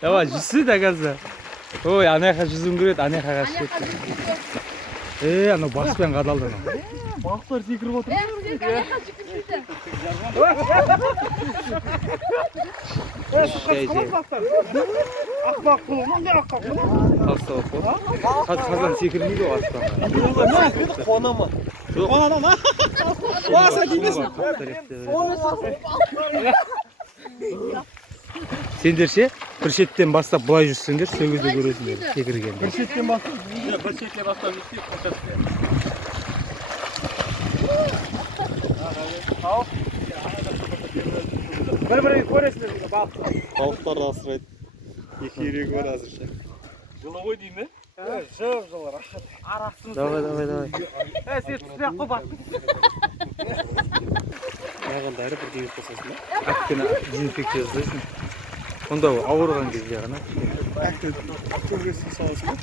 Давай, жүзсі да қазір. Ой, анаяқа жүзін көреді, анаяқаға шет. Анау бақспен қадалды. Бақсылар секіріп отыр. Анаяқа жүгіршейді. Ақбақ құлы, мұндай ақбақ құлы. Тастауып қой. Қазан секірмейді ғой аспанға. Қуана ма? Қуана ма? Уаса деймесін. Сендер ше, бір шеттен бастап бұлай жүрсеңдер, сөгізді көресіңдер, секіргенде. Бір шеттен бастап. Bir şekilde bastan üstü Бір-бірін көресіңдер балық. Balıklar da asıraydı. İki yürüyük var hazırca. Жылы ғой дейін бе? Жып-жылы рахат. Давай. Сен түспей-ақ қой бақ. Маған дәрі бір дейін қосасың ба? Әккені дезинфекция жасайсың. Онда ауырған кезде ғана. Әкті көмгесін саласың ба?